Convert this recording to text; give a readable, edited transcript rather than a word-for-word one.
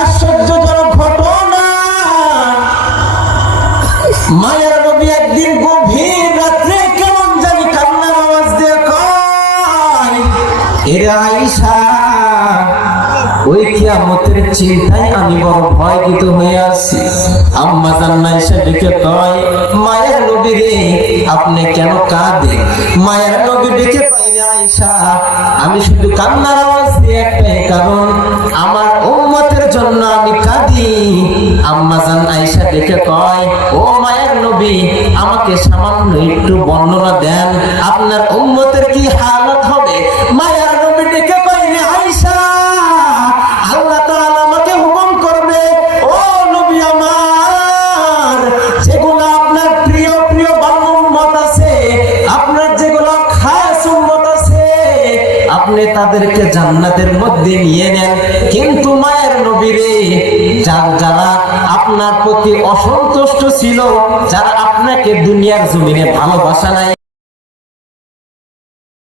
আশ্চর্যজনক ঘটনা, মায়ের নবী একদিন গভীর রাত্রে কেমন জানি কান্নার আওয়াজ দিয়ে কয়, এরে আয়েশা, ওই কিয়ামতের চিন্তায় আমি বড় ভয়ভীত হয়ে আছি। আম্মা জান আয়েশা ডেকে কয়, মায়ের নবী রে, আপনি কেন কাঁদেন? মায়ের নবী ডেকে কয়, রে আয়েশা, আমি শুধু কান্নার আওয়াজ দিয়ে একটাই কারণ, আমার উম্মতের জন্য আমি কাঁদি। আম্মা জান আয়েশা ডেকে কয়, ও মায়ের নবী, আমাকে সামান্য একটু বর্ণনা দেন, আপনার উম্মতের কি হালত হবে? মায়ের নবী ডেকে কয়, রে আয়েশা, আল্লাহ তাআলা আমাকে হুকুম করবে, ও নবী আমার, যেগুলো আপনার প্রিয় প্রিয় বান্দা উম্মত আছে, আপনার যেগুলো খাস উম্মত আছে, আপনি তাদেরকে জান্নাতের মধ্যে নিয়ে নেন। কিন্তু মায়ের নবী রে, যারা আপনার প্রতি অসন্তুষ্ট ছিল, যারা আপনাকে দুনিয়ার জমিনে ভালোবাসা নাই,